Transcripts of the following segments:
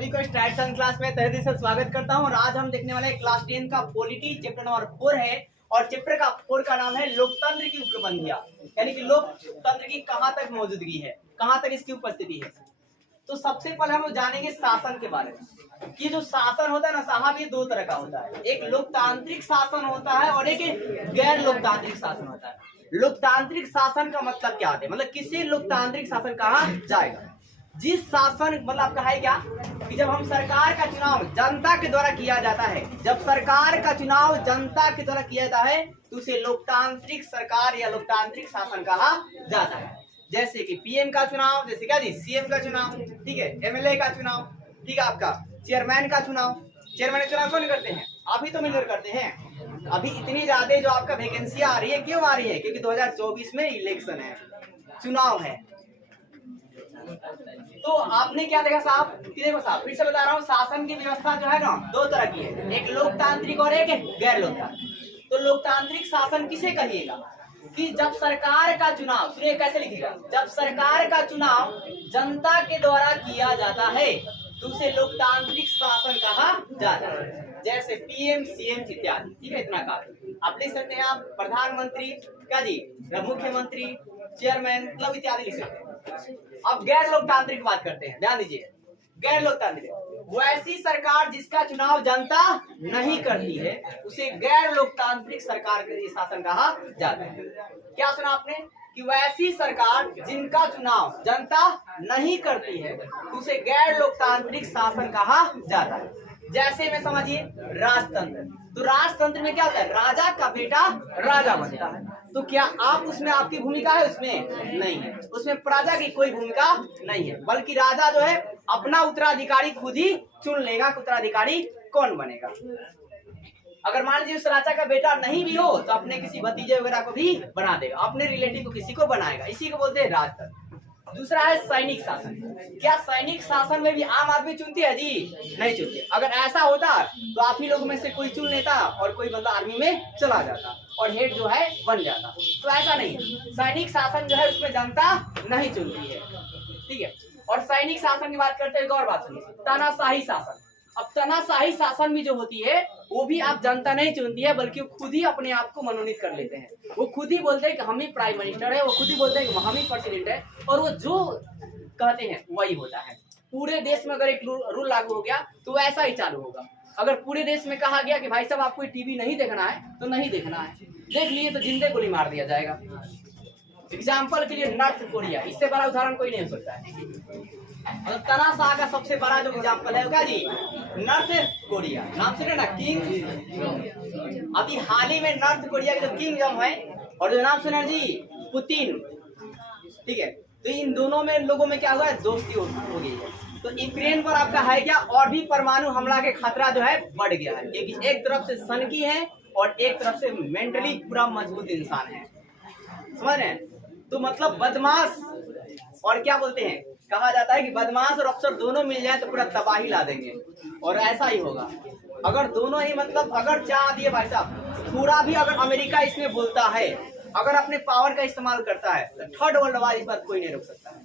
सभी को style science class में तहे दिल से स्वागत करता हूं। और आज हम देखने वाले क्लास 10 का पॉलिटी चैप्टर नंबर 4 है और चैप्टर का 4 का नाम है लोकतंत्र की उपलब्धियां, यानी कि लोकतंत्र की कहां तक मौजूदगी है, कहां तक इसकी उपस्थिति है। तो सबसे पहले हम जानेंगे शासन के बारे में कि जो शासन होता है ना साहब, ये दो तरह का होता है। एक लोकतांत्रिक शासन होता है और एक गैर लोकतांत्रिक शासन होता है। लोकतांत्रिक शासन का मतलब क्या होता है, मतलब किसी लोकतांत्रिक शासन कहा जाएगा जिस शासन, मतलब आपका है क्या कि जब हम सरकार का चुनाव जनता के द्वारा किया जाता है, जब सरकार का चुनाव जनता के द्वारा किया जाता है तो उसे लोकतांत्रिक सरकार या लोकतांत्रिक शासन कहा जाता है। जैसे कि पीएम का चुनाव, जैसे क्या जी सीएम का चुनाव, ठीक है, एमएलए का चुनाव, ठीक है, आपका चेयरमैन का चुनाव। चेयरमैन का चुनाव कौन करते हैं? आप ही तो मिलकर करते हैं। अभी इतनी ज्यादा जो आपका वैकेंसी आ रही है, क्यों आ रही है? क्योंकि 2024 में इलेक्शन है, चुनाव है। तो आपने क्या देखा साहब, देखो साहब फिर से बता रहा हूँ, शासन की व्यवस्था जो है ना दो तरह की है, एक लोकतांत्रिक और एक गैर लोकतांत्रिक। तो लोकतांत्रिक शासन किसे कहिएगा कि जब सरकार का चुनाव, सुनिए कैसे लिखिएगा, जब सरकार का चुनाव जनता के द्वारा किया जाता है तो उसे लोकतांत्रिक शासन कहा जाता है। जैसे पीएम सीएम इत्यादि, ठीक है, इतना काफी। आप लिख सकते हैं, आप प्रधानमंत्री क्या जी, मुख्यमंत्री, चेयरमैन, मतलब इत्यादि लिख सकते हैं। अब गैर लोकतांत्रिक की बात करते हैं, ध्यान दीजिए। गैर लोकतांत्रिक वैसी सरकार जिसका चुनाव जनता नहीं करती है उसे गैर लोकतांत्रिक सरकार के शासन कहा जाता है। क्या सुना आपने कि वैसी सरकार जिनका चुनाव जनता नहीं करती है उसे गैर लोकतांत्रिक शासन कहा जाता है। जैसे में समझिए राजतंत्र, तो राजतंत्र में क्या होता है, राजा का बेटा राजा बनता है। तो क्या आप उसमें आपकी भूमिका है? उसमें नहीं है, उसमें प्रजा की कोई भूमिका नहीं है, बल्कि राजा जो है अपना उत्तराधिकारी खुद ही चुन लेगा कि उत्तराधिकारी कौन बनेगा। अगर मान लीजिए उस राजा का बेटा नहीं भी हो तो अपने किसी भतीजे वगैरह को भी बना देगा, अपने रिलेटिव को किसी को बनाएगा, इसी को बोलते हैं राजतंत्र। दूसरा है सैनिक शासन। क्या सैनिक शासन में भी आम आदमी चुनती है? जी नहीं चुनती। अगर ऐसा होता तो आप ही लोग में से कोई चुन लेता और कोई बंदा आर्मी में चला जाता और हेड जो है बन जाता। तो ऐसा नहीं है, सैनिक शासन जो है उसमें जनता नहीं चुनती है, ठीक है। और सैनिक शासन की बात करते हैं, एक और बात सुनिए, तानाशाही शासन। अब तानाशाही शासन भी जो होती है वो भी आप जनता नहीं चुनती है, बल्कि वो खुद ही अपने आप को मनोनीत कर लेते हैं। वो खुद ही बोलते हैं कि हम ही प्राइम मिनिस्टर है, वो खुद ही बोलते हैं कि हम ही प्रेसिडेंट है, और वो जो कहते हैं वही होता है। पूरे देश में अगर एक रूल लागू हो गया तो ऐसा ही चालू होगा। अगर पूरे देश में कहा गया कि भाई साहब आपको टीवी नहीं देखना है तो नहीं देखना है, देख लिए तो जिंदे गोली मार दिया जाएगा। एग्जाम्पल के लिए नॉर्थ कोरिया, इससे बड़ा उदाहरण कोई नहीं हो सकता है। तानाशाह का सबसे बड़ा जो एग्जाम्पल है क्या जी, नॉर्थ कोरिया। नाम सुने ना, किंग। अभी हाल ही में नॉर्थ कोरिया के जो किंग जम है और जो नाम सुने जी पुतिन, ठीक है। तो इन दोनों में लोगों में क्या हुआ है, दोस्ती हो गई है। तो यूक्रेन पर आपका है क्या, और भी परमाणु हमला के खतरा जो है बढ़ गया है, क्योंकि एक तरफ से सनकी है और एक तरफ से मेंटली पूरा मजबूत इंसान है, समझ रहे हैं। तो मतलब बदमाश और क्या बोलते हैं, कहा जाता है कि बदमाश और अफसर दोनों मिल जाए तो पूरा तबाही ला देंगे, और ऐसा ही होगा। अगर दोनों ही मतलब अगर चाह दिए भाई साहब, थोड़ा भी अगर अमेरिका इसमें बोलता है, अगर अपने पावर का इस्तेमाल करता है तो थर्ड वर्ल्ड वार इस बात कोई नहीं रोक सकता है।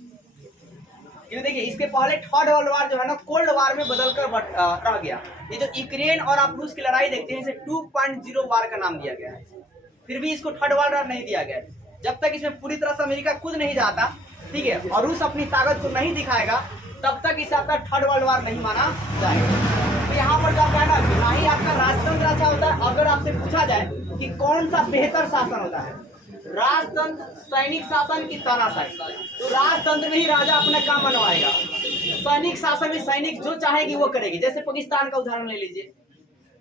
क्यों, देखिए इसके पहले थर्ड वर्ल्ड वार जो है ना कोल्ड वार में बदलकर रह गया। ये जो यूक्रेन और आप रूस की लड़ाई देखते हैं इसे 2.0 वार का नाम दिया गया है, फिर भी इसको थर्ड वर्ल्ड वार नहीं दिया गया। जब तक इसमें पूरी तरह से अमेरिका खुद नहीं जाता, ठीक है, और रूस अपनी ताकत को नहीं दिखाएगा, तब तक इसे आपका थर्ड वर्ल्ड वार नहीं माना जाएगा। तो यहाँ पर क्या कहना है, ना ही आपका राजतंत्र अच्छा होता है। अगर आपसे पूछा जाए कि कौन सा बेहतर शासन होता है, राजतंत्र, सैनिक शासन की तानाशाही, तो राजतंत्र में ही राजा अपना काम मनवाएगा, सैनिक शासन में सैनिक जो चाहेगी वो करेगी। जैसे पाकिस्तान का उदाहरण ले लीजिए,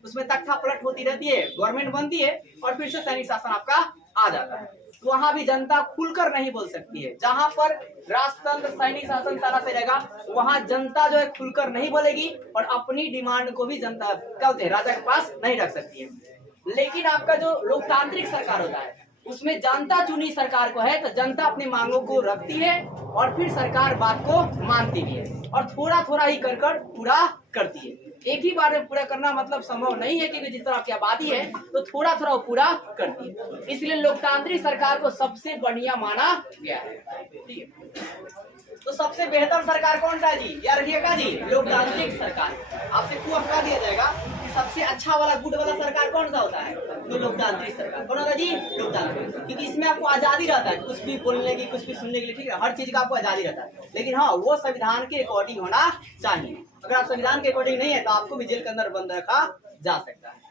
उसमें तख्ता पलट होती रहती है, गवर्नमेंट बनती है और फिर से सैनिक शासन आपका आ जाता है। तो वहां भी जनता खुलकर नहीं बोल सकती है। जहां पर राजतंत्र, सैनिक शासन तरह से रहेगा वहां जनता जो है खुलकर नहीं बोलेगी और अपनी डिमांड को भी जनता क्या होते हैं राजा के पास नहीं रख सकती है। लेकिन आपका जो लोकतांत्रिक सरकार होता है उसमें जनता चुनी सरकार को है तो जनता अपनी मांगों को रखती है और फिर सरकार बात को मानती भी है और थोड़ा थोड़ा ही कर पूरा करती है। एक ही बार में पूरा करना मतलब संभव नहीं है, क्योंकि जिस तरह की आबादी है तो थोड़ा थोड़ा पूरा करती है। इसलिए लोकतांत्रिक सरकार को सबसे बढ़िया माना गया है, ठीक है। तो सबसे बेहतर सरकार कौन सा है जी? याद रखिएगा जी, लोकतांत्रिक सरकार। आपसे क्यों हटा दिया जाएगा कि सबसे अच्छा वाला गुड वाला सरकार कौन सा होता है? तो लोकतांत्रिक सरकार। कौन होता है जी? लोकतांत्रिक। क्योंकि इसमें आपको आजादी रहता है, कुछ भी बोलने की, कुछ भी सुनने के लिए, ठीक है, हर चीज का आपको आजादी रहता है। लेकिन हाँ, वो संविधान के अकॉर्डिंग होना चाहिए। अगर आप संविधान के अकॉर्डिंग नहीं है तो आपको भी जेल के अंदर बंद रखा जा सकता है।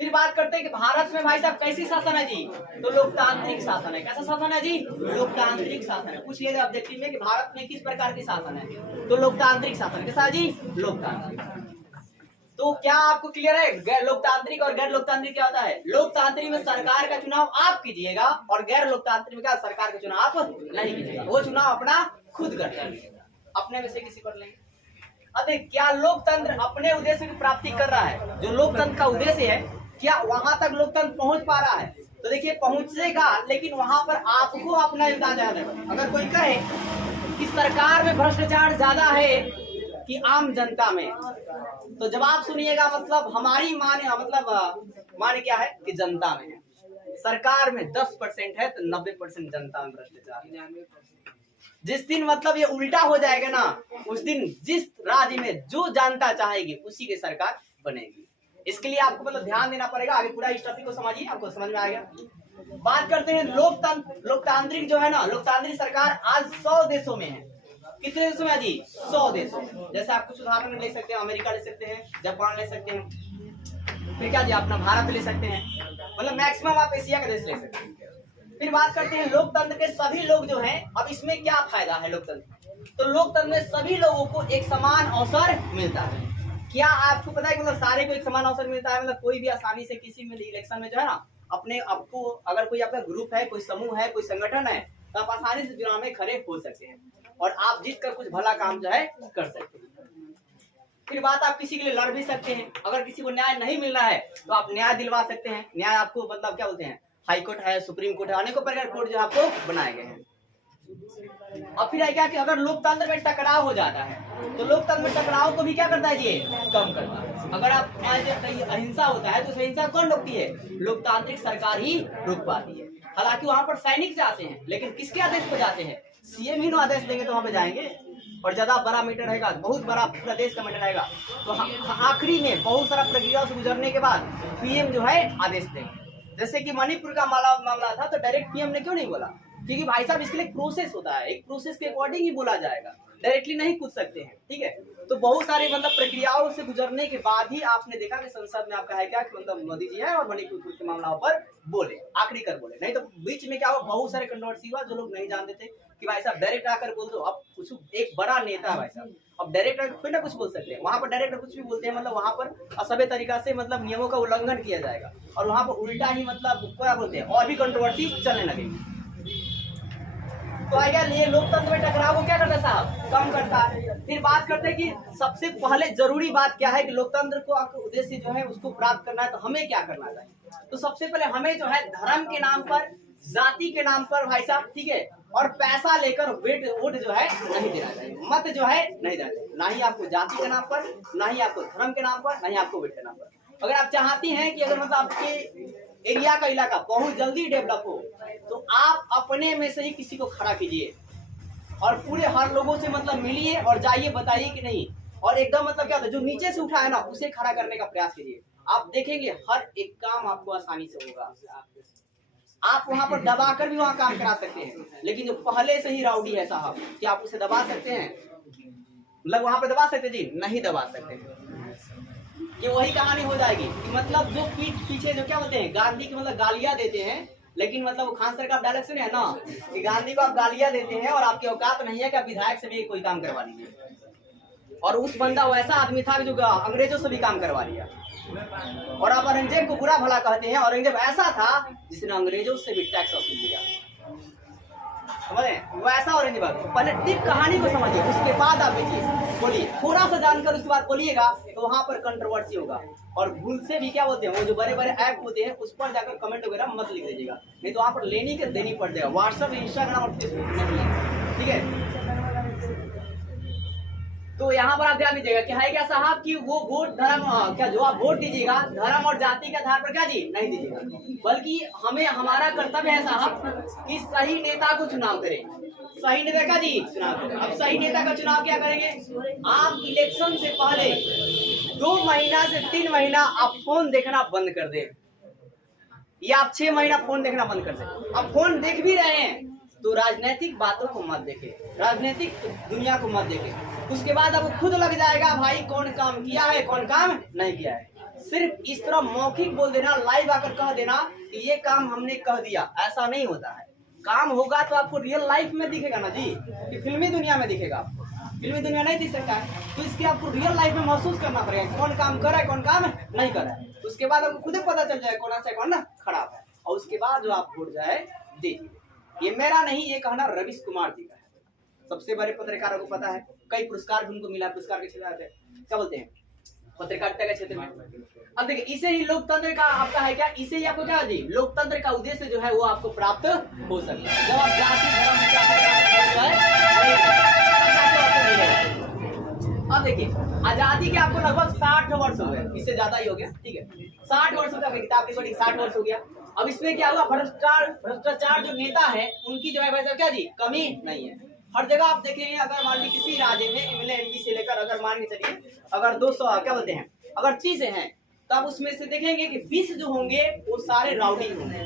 फिर बात करते हैं कि भारत में भाई साहब कैसी शासन है जी? तो लोकतांत्रिक शासन है। कैसा शासन है जी? लोकतांत्रिक शासन है। पूछिए ऑब्जेक्टिव में कि भारत में किस प्रकार की शासन है? तो लोकतांत्रिक शासन। कैसा जी? लोकतांत्रिक। तो क्या आपको क्लियर है गैर लोकतांत्रिक और गैर लोकतांत्रिक क्या होता है? लोकतांत्रिक में सरकार का चुनाव आप कीजिएगा और गैर लोकतांत्रिक में क्या सरकार का चुनाव आप नहीं कीजिएगा। वो चुनाव अपना खुद करता है, अपने में से किसी कर लेंगे। अरे क्या लोकतंत्र अपने उद्देश्य की प्राप्ति कर रहा है? जो लोकतंत्र का उद्देश्य है, क्या वहां तक लोकतंत्र पहुंच पा रहा है? तो देखिए पहुंचेगा, लेकिन वहां पर आपको अपना योगदान देना है। अगर कोई कहे कि सरकार में भ्रष्टाचार ज्यादा है कि आम जनता में, तो जवाब सुनिएगा, मतलब हमारी माने क्या है कि जनता में है। सरकार में 10% है तो 90% जनता में भ्रष्टाचार। जिस दिन मतलब ये उल्टा हो जाएगा ना, उस दिन जिस राज्य में जो जनता चाहेगी उसी की सरकार बनेगी। इसके लिए आपको मतलब ध्यान देना पड़ेगा। आगे पूरा इस टॉपिक को समझिए, आपको समझ में आएगा। बात करते हैं लोकतांत्रिक जो है ना, लोकतांत्रिक सरकार आज 100 देशों में है। कितने देशों में जी? 100 देशों में। जैसे आप कुछ उदाहरण ले सकते हैं, अमेरिका ले सकते हैं, जापान ले सकते हैं, फिर क्या जी अपना भारत ले सकते हैं, मतलब मैक्सिमम आप एशिया का देश ले सकते हैं। फिर बात करते हैं लोकतंत्र के सभी लोग जो हैं, अब इसमें क्या फायदा है लोकतंत्र? तो लोकतंत्र में सभी लोगों को एक समान अवसर मिलता है। क्या आपको पता है कि मतलब सारे को एक समान अवसर मिलता है? मतलब कोई भी आसानी से किसी में इलेक्शन में जो है ना, अपने आपको अगर कोई आपका ग्रुप है, कोई समूह है, कोई संगठन है, तो आप आसानी से चुनाव में खड़े हो सकते हैं और आप जीत कर कुछ भला काम जो है कर सकते हैं। फिर बात, आप किसी के लिए लड़ भी सकते हैं। अगर किसी को न्याय नहीं मिल रहा है तो आप न्याय दिलवा सकते हैं। न्याय आपको मतलब क्या बोलते हैं, हाई कोर्ट है, सुप्रीम कोर्ट है, अनेकों प्रकार कोर्ट जो आपको बनाए गए हैं। अब फिर है क्या कि अगर लोकतंत्र में टकराव हो जाता है तो लोकतंत्र में टकराव को भी क्या करता है, ये कम करता है। अगर आप अहिंसा होता है तो अहिंसा कौन रोकती है? लोकतांत्रिक सरकार ही रोक पाती है। हालांकि वहां पर सैनिक जाते हैं, लेकिन किसके आदेश पर जाते हैं? सीएम ही ना आदेश देंगे तो वहां पे जाएंगे। और ज्यादा बड़ा मैटर रहेगा, बहुत बड़ा पूरा देश का मैटर रहेगा, तो आखिरी में बहुत सारा प्रक्रिया से गुजरने के बाद पीएम जो है आदेश देंगे। जैसे कि मणिपुर का मामला था, तो डायरेक्ट पीएम ने क्यों नहीं बोला? क्योंकि भाई साहब इसके लिए एक प्रोसेस होता है, एक प्रोसेस के अकॉर्डिंग ही बोला जाएगा, डायरेक्टली नहीं कूद सकते हैं, ठीक है। तो बहुत सारे मतलब प्रक्रियाओं से गुजरने के बाद ही आपने देखा कि संसद में आपका है क्या कि मतलब मोदी जी है और मणिपुर के मामलों पर बोले, आखिरी कर बोले। नहीं तो बीच में क्या हुआ, बहुत सारे कंट्रोवर्सी हुआ, जो लोग नहीं जानते थे कि भाई साहब डायरेक्ट आकर बोल दो। अब कुछ एक बड़ा नेता है भाई साहब, अब डायरेक्ट आकर कोई ना कुछ बोल सकते हैं, वहां पर डायरेक्ट कुछ भी बोलते हैं, मतलब वहां पर असभ्य तरीका से मतलब नियमों का उल्लंघन किया जाएगा और वहां पर उल्टा ही मतलब क्या बोलते हैं और भी कंट्रोवर्सी चलने लगेगी। तो आएगा ये लोकतंत्र में टकराव को क्या करता है साहब, कम करता है। फिर बात करते हैं कि सबसे पहले जरूरी बात क्या है कि लोकतंत्र को आपको उद्देश्य जो है उसको प्राप्त करना है, तो हमें क्या करना चाहिए? तो सबसे पहले हमें जो है धर्म के नाम पर, जाति के नाम पर भाई साहब, ठीक है, और पैसा लेकर वोट जो है नहीं देना चाहिए, मत जो है नहीं देना चाहिए, ना ही आपको जाति के नाम पर, ना ही आपको धर्म के नाम पर, ना ही आपको वोट के नाम पर। अगर आप चाहती हैं कि अगर मतलब आपके एरिया का इलाका बहुत जल्दी डेवलप हो तो आप अपने में से ही किसी को खड़ा कीजिए और पूरे हर लोगों से मतलब मिलिए और जाइए बताइए कि नहीं, और एकदम मतलब क्या होता है जो नीचे से उठा है ना उसे खड़ा करने का प्रयास कीजिए। आप देखेंगे हर एक काम आपको आसानी से होगा। आप वहां पर दबा कर भी वहां काम करा सकते हैं, लेकिन जो पहले से ही राउडी है साहब, क्या आप उसे दबा सकते हैं? मतलब वहां पर दबा सकते जी? नहीं दबा सकते। ये वही कहानी हो जाएगी कि मतलब जो पीछे जो क्या बोलते हैं गांधी की मतलब गालियां देते हैं, लेकिन मतलब खान सर का आप डायलॉग सुने हैं ना कि गांधी को आप गालियां देते हैं और आपकी औकात नहीं है कि आप विधायक से भी कोई काम करवा लीजिए। और उस बंदा वैसा आदमी था जो अंग्रेजों से भी काम करवा लिया। और आप औरंगजेब को बुरा भला कहते हैं, औरंगजेब ऐसा था जिसने अंग्रेजों से भी टैक्स वसूल किया, समझे? वैसा औरंगजेब। पहले टिप कहानी को समझिए, उसके बाद आप देखिए, बोलिए, थोड़ा सा जानकर उसके बाद बोलिएगा तो वहां पर कंट्रोवर्सी होगा। और भूल से भी क्या बोलते हैं वो जो बड़े बड़े ऐप होते हैं उस पर जाकर कमेंट वगैरह मत लिख दीजिएगा, नहीं तो वहां पर लेनी के देनी पड़ जाएगा। व्हाट्सएप, इंस्टाग्राम और फेसबुक नहीं है, ठीक है। तो यहाँ पर आप ध्यान दीजिएगा कि है क्या साहब कि वो वोट धर्म क्या जो आप वोट दीजिएगा धर्म और जाति के आधार पर क्या जी नहीं दीजिएगा, बल्कि हमें हमारा कर्तव्य है साहब कि सही नेता को चुनाव करें। सही नेता का जी चुनाव करें। अब सही नेता का चुनाव क्या करेंगे, आप इलेक्शन से पहले 2 महीना से 3 महीना आप फोन देखना बंद कर दें, या आप 6 महीना फोन देखना बंद कर दें। अब फोन देख भी रहे हैं तो राजनीतिक बातों को मत देखें, राजनीतिक दुनिया को मत देखें। उसके बाद आपको खुद लग जाएगा भाई कौन काम किया है कौन काम नहीं किया है। सिर्फ इस तरह मौखिक बोल देना, लाइव आकर कह देना कि ये काम हमने कह दिया, ऐसा नहीं होता है। काम होगा तो आपको रियल लाइफ में दिखेगा ना जी, कि फिल्मी दुनिया में दिखेगा आपको। फिल्मी दुनिया नहीं दिख सकता है, तो इसके आपको रियल लाइफ में महसूस करना पड़ेगा कौन काम कर रहा है कौन काम नहीं कर रहा है। उसके बाद आपको खुद पता चल जाए कौन अच्छा है कौन ना खराब है, और उसके बाद जो आप वोट जाए देखिए। ये मेरा नहीं, ये कहना रवीश कुमार जी का है, सबसे बड़े पत्रकारों को पता है, कई पुरस्कार भी उनको मिला, पुरस्कार के क्षेत्र में क्या बोलते हैं पत्रकारिता के क्षेत्र में। अब देखिए इसे ही लोकतंत्र का आपका है क्या, इसे ही आपको क्या जी लोकतंत्र का उद्देश्य जो है वो आपको प्राप्त हो सकता है। जब आप जाति धर्म अब देखिए आजादी के आपको लगभग 60 वर्ष हो गए, इससे ज्यादा ही हो गया, ठीक है 60 वर्ष का किताब की पढ़ी 60 वर्ष हो गया। अब इसमें क्या हुआ, भ्रष्टाचार जो नेता है उनकी जो है वैसा क्या जी कमी नहीं है। हर जगह आप देखेंगे, अगर मान लीजिए किसी राज्य में एमएलए एमपी से लेकर अगर मान के चलिए अगर 200 क्या बोलते हैं अगर 30 हैं, तब उसमें से देखेंगे कि 20 जो होंगे वो सारे राउडी होंगे,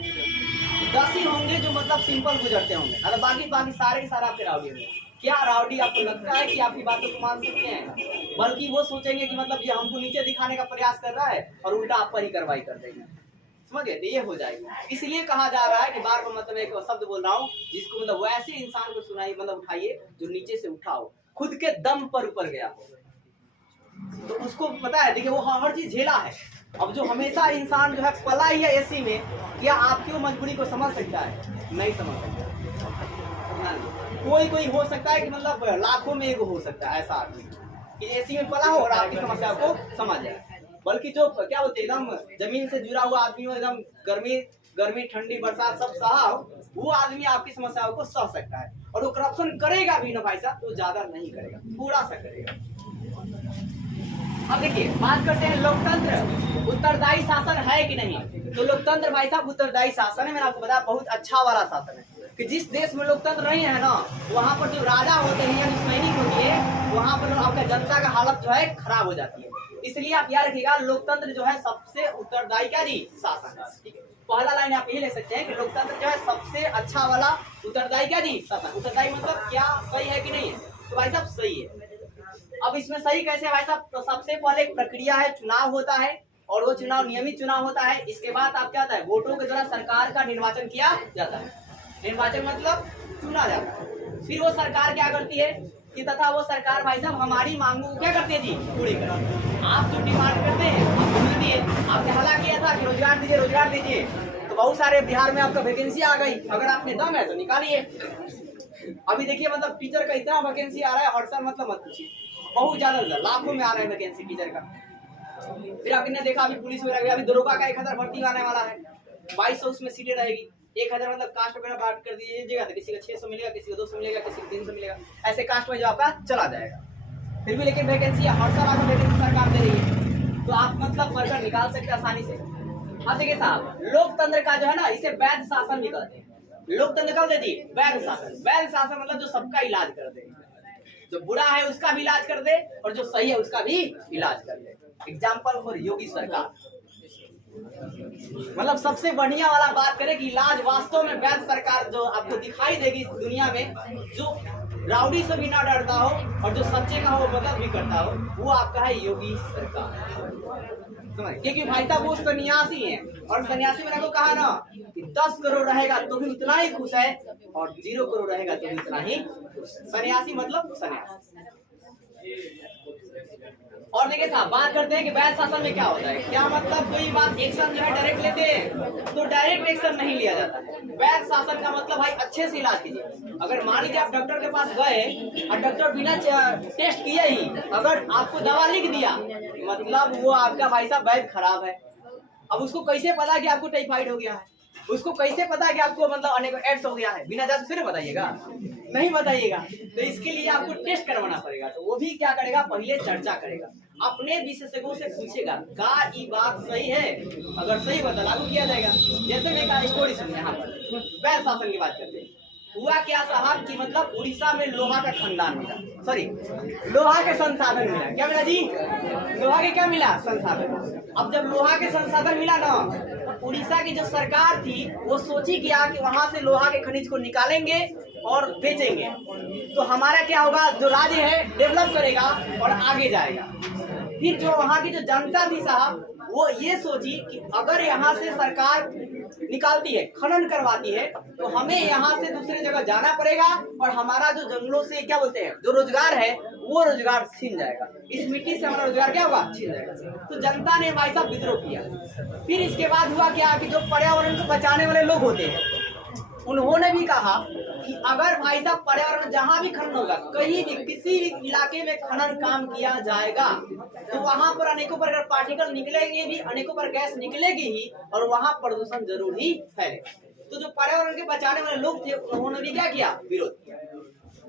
10 ही होंगे जो मतलब सिंपल गुजरते होंगे, अगर बाकी सारे के सारे आपके राउडी होंगे। क्या राउडी आपको लगता है कि आपकी बातों को मान सकते हैं, बल्कि वो सोचेंगे कि मतलब ये हमको नीचे दिखाने का प्रयास कर रहा है और उल्टा आप पर ही कार्रवाई कर देंगे, समझ गए, ये हो जाएगा। इसलिए कहा जा रहा है कि बार बार मतलब एक शब्द बोल रहा हूँ जिसको मतलब वैसे इंसान को सुनाई मतलब उठाइए जो नीचे से उठा हो, खुद के दम पर ऊपर गया हो, तो उसको पता है देखिए वो हर चीज झेला है। अब जो हमेशा इंसान जो है पला ही है एसी में, क्या आपकी वो मजबूरी को समझ सकता है, नहीं समझ सकता। कोई हो सकता है कि मतलब लाखों में एक हो सकता है ऐसा आदमी कि एसी में पला हो और आपकी समस्या को समझ जाए, बल्कि जो क्या बोलते हैं एकदम जमीन से जुड़ा हुआ आदमी हो, एकदम गर्मी ठंडी बरसात सब सहा हो, वो आदमी आपकी समस्याओं को सह सकता है। और वो करप्शन करेगा भी ना भाई साहब तो ज्यादा नहीं करेगा, थोड़ा सा करेगा। अब देखिए बात करते हैं लोकतंत्र उत्तरदायी शासन है कि नहीं। तो लोकतंत्र भाई साहब उत्तरदायी शासन है, मैंने आपको बताया बहुत अच्छा वाला शासन है। कि जिस देश में लोकतंत्र नहीं है ना, वहाँ पर जो राजा होते हैं या जो सैनिक होती है, वहाँ पर आपका जनता का हालत जो है खराब हो जाती है। इसलिए आप याद रखिएगा लोकतंत्र जो है सबसे उत्तरदायी क्या जी शासन है, ठीक है। पहला लाइन आप यही ले सकते हैं कि लोकतंत्र जो है सबसे अच्छा वाला उत्तरदायी क्या जी शासन। उत्तरदायी मतलब क्या सही है कि नहीं है, तो भाई साहब सही है। अब इसमें सही कैसे है भाई साहब, तो सबसे पहले एक प्रक्रिया है, चुनाव होता है और वो चुनाव नियमित चुनाव होता है। इसके बाद आप क्या होता है वोटों के द्वारा सरकार का निर्वाचन किया जाता है। निर्वाचन मतलब चुना जाता है। फिर वो सरकार क्या करती है कि तथा वो सरकार भाई साहब हमारी मांगों को क्या करती है जी पूरी करती है। आप जो डिमांड करते हैं आप दीजिए, आपने हल्ला किया था कि रोजगार दीजिए रोजगार दीजिए, तो बहुत सारे बिहार में आपका वैकेंसी आ गई, अगर आपने दम है तो निकालिए। अभी देखिए मतलब टीचर का इतना वैकेंसी आ रहा है हर साल, मतलब मत पूछिए, बहुत ज्यादा लाखों में आ रहा है वैकेंसी टीचर का। फिर आपने देखा अभी पुलिस वगैरह, अभी दरोगा का 1000 भर्ती आने वाला है, 2200 उसमें सीटें रहेगी। 1000 मतलब कास्ट वगैरह बांट कर दीजिएगा तो किसी का 600 मिलेगा, किसी को 200 मिलेगा, किसी को 300 मिलेगा, ऐसे कास्ट में जो आपका चला जाएगा। फिर भी लेकिन वैकेंसी हर साल आपको वैकेंसी सरकार दे रही है, तो आप मतलब वर्कर निकाल सकते हैं आसानी से। अब देखिए साहब लोकतंत्र का जो है ना इसे वैध शासन भी कहते हैं। लोकतंत्र कब दे दी वैध शासन। वैध शासन मतलब जो सबका इलाज कर दे, जो बुरा है उसका भी इलाज कर दे और जो सही है उसका भी इलाज कर दे। एग्जाम्पल फॉर योगी सरकार, मतलब सबसे बढ़िया वाला बात करें कि इलाज वास्तव में वैध सरकार जो आपको दिखाई देगी इस दुनिया में, जो राउडी से भी ना डरता हो और जो सच्चे का हो मदद भी करता हो, वो आपका है योगी सरकार। क्योंकि भाई साहब वो सन्यासी है, और सन्यासी मैंने आपको कहा ना कि 10 करोड़ रहेगा तो भी उतना ही खुश है और 0 करोड़ रहेगा तो भी उतना ही खुश। सन्यासी मतलब सन्यासी। और देखिए साहब बात करते हैं कि वैध शासन में क्या होता है, क्या मतलब कोई बात एक्शन जो है डायरेक्ट लेते हैं तो डायरेक्ट एक्शन नहीं लिया जाता है। वैध शासन का मतलब भाई अच्छे से इलाज कीजिए। अगर मान लीजिए आप डॉक्टर के पास गए और डॉक्टर बिना टेस्ट किए ही अगर आपको दवा लिख दिया, मतलब वो आपका भाई साहब वैध खराब है। अब उसको कैसे पता कि आपको टाइफाइड हो गया है, उसको कैसे पता कि आपको मतलब अनेक एड्स हो गया है, बिना जांच फिर बताइएगा। नहीं बताइएगा, तो इसके लिए आपको टेस्ट करवाना पड़ेगा। तो वो भी क्या करेगा, पहले चर्चा करेगा, अपने विशेषज्ञों से पूछेगा का ये बात सही है, अगर सही होगा तो लागू किया जाएगा। जैसे मैं एक स्टोरी सुनिए, यहाँ पर वैध शासन की बात करते हैं। हुआ क्या साहब कि मतलब उड़ीसा में लोहा का खदान मिला, सॉरी लोहा के संसाधन मिला। क्या मिला जी? लोहा के क्या मिला? संसाधन। अब जब लोहा के संसाधन मिला ना, तो उड़ीसा की जो सरकार थी वो सोची क्या कि वहां से लोहा के खनिज को निकालेंगे और बेचेंगे, तो हमारा क्या होगा, जो राज्य है डेवलप करेगा और आगे जाएगा। फिर जो वहाँ की जो जनता थी साहब, वो ये सोची कि अगर यहाँ से सरकार निकालती है, खनन करवाती है, तो हमें यहाँ से दूसरे जगह जाना पड़ेगा और हमारा जो जंगलों से क्या बोलते हैं जो रोजगार है वो रोजगार छीन जाएगा, इस मिट्टी से हमारा रोजगार क्या होगा, छीन जाएगा। तो जनता ने भाई साहब विद्रोह किया। फिर इसके बाद हुआ क्या कि जो पर्यावरण को बचाने वाले लोग होते हैं, उन्होंने भी कहा कि अगर भाई साहब पर्यावरण जहाँ भी खनन होगा, कहीं भी किसी भी इलाके में खनन काम किया जाएगा, तो वहां पर अनेकों प्रकार पार्टिकल निकलेंगे भी, अनेकों प्रकार गैस निकलेगी ही, और वहां प्रदूषण जरूर ही फैलेगा। तो जो पर्यावरण के बचाने वाले लोग थे उन्होंने भी क्या किया, विरोध किया।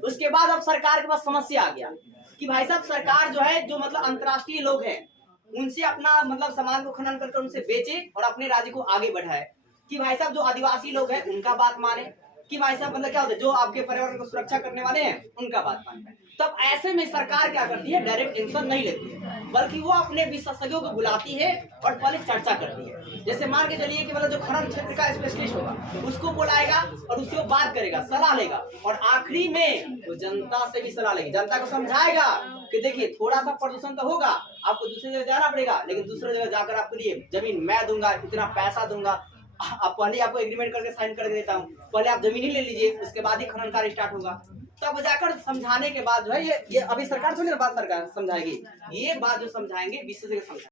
उसके बाद अब सरकार के पास समस्या आ गया कि भाई साहब सरकार जो है, जो मतलब अंतर्राष्ट्रीय लोग हैं, उनसे अपना मतलब सामान को खनन करके उनसे बेचे और अपने राज्य को आगे बढ़ाए, कि भाई साहब जो आदिवासी लोग हैं उनका बात माने, कि भाई साहब मतलब क्या होता है, जो आपके पर्यावरण को सुरक्षा करने वाले हैं उनका बात माने। तब ऐसे में सरकार क्या करती है, डायरेक्ट एक्शन नहीं लेती है, बल्कि वो अपने विशेषज्ञों को बुलाती है और पहले चर्चा करती है। जैसे मान के चलिए कि मतलब जो खनन क्षेत्र का स्पेशलिस्ट होगा उसको बुलाएगा और उससे वो बात करेगा, सलाह लेगा, और आखिरी में वो जनता से भी सलाह लेगी, जनता को समझाएगा कि देखिए थोड़ा सा प्रदूषण तो होगा, आपको दूसरी जगह जाना पड़ेगा, लेकिन दूसरी जगह जाकर आपके लिए जमीन मैं दूंगा, इतना पैसा दूंगा, आप पहले आपको एग्रीमेंट करके साइन कर देता हूँ, पहले आप जमीन ही ले लीजिए, उसके बाद ही खनन कार्य स्टार्ट होगा। तब जाकर समझाने के बाद जो है ये अभी सरकार थोड़ी ना बात सरकार समझाएगी, ये बात जो समझाएंगे विशेषज्ञ समझाएंगे।